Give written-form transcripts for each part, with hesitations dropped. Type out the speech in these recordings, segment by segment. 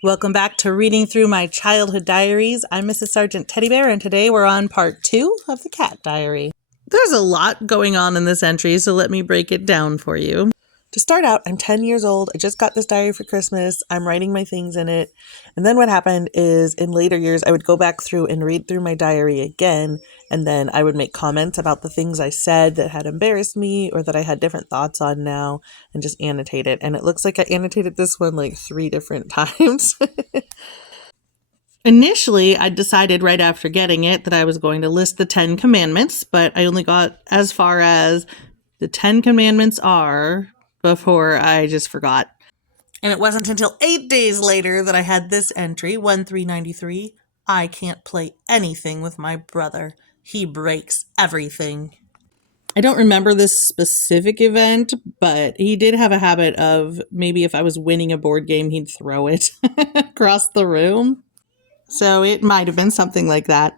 Welcome back to Reading Through My Childhood Diaries. I'm MrsSgtTeddyBear, and today we're on part 2 of the Cat Diary. There's a lot going on in this entry, so let me break it down for you. To start out, I'm 10 years old. I just got this diary for Christmas. I'm writing my things in it. And then what happened is in later years, I would go back through and read through my diary again. And then I would make comments about the things I said that had embarrassed me or that I had different thoughts on now and just annotate it. And it looks like I annotated this one like 3 different times. Initially, I decided right after getting it that I was going to list the 10 commandments, but I only got as far as the 10 commandments are before I just forgot. And it wasn't until 8 days later that I had this entry, 1393. I can't play anything with my brother. He breaks everything. I don't remember this specific event, but he did have a habit of maybe if I was winning a board game, he'd throw it across the room. So it might have been something like that.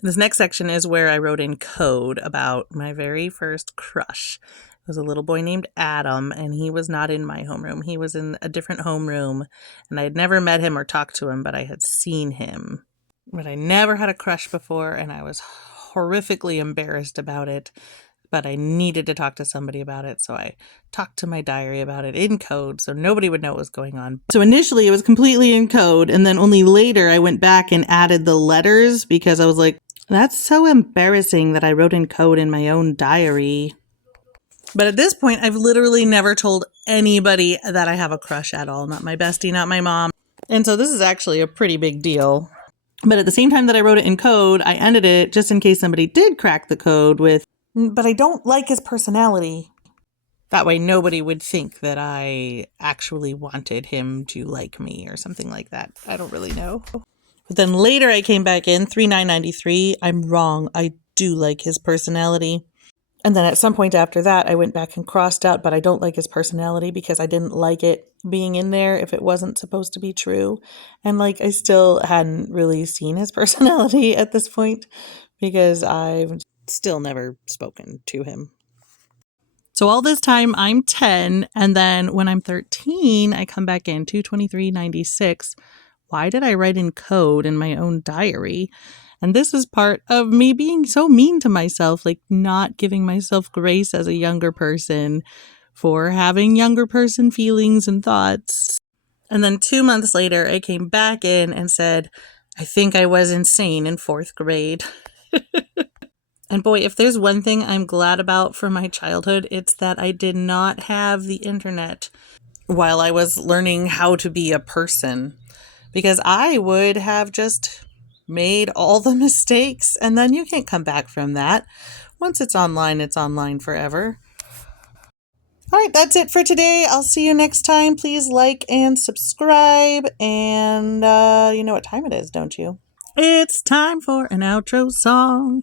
This next section is where I wrote in code about my very first crush. It was a little boy named Adam, and he was not in my homeroom. He was in a different homeroom, and I had never met him or talked to him, but I had seen him. But I never had a crush before, and I was horrifically embarrassed about it. But I needed to talk to somebody about it, so I talked to my diary about it in code so nobody would know what was going on. So initially it was completely in code, and then only later I went back and added the letters because I was like, that's so embarrassing that I wrote in code in my own diary. But at this point, I've literally never told anybody that I have a crush at all. Not my bestie, not my mom. And so this is actually a pretty big deal. But at the same time that I wrote it in code, I ended it just in case somebody did crack the code with, but I don't like his personality. That way nobody would think that I actually wanted him to like me or something like that. I don't really know. But then later I came back in, 3993. I'm wrong. I do like his personality. And then at some point after that, I went back and crossed out, but I don't like his personality because I didn't like it being in there if it wasn't supposed to be true. And like, I still hadn't really seen his personality at this point because I've still never spoken to him. So all this time I'm 10, and then when I'm 13, I come back in 22396. Why did I write in code in my own diary? And this is part of me being so mean to myself, like not giving myself grace as a younger person for having younger person feelings and thoughts. And then 2 months later, I came back in and said, I think I was insane in 4th grade. And boy, if there's one thing I'm glad about for my childhood, it's that I did not have the internet while I was learning how to be a person. Because I would have just made all the mistakes, and then you can't come back from that. Once it's online forever. All right, that's it for today. I'll see you next time. Please like and subscribe, and you know what time it is, don't you? It's time for an outro song.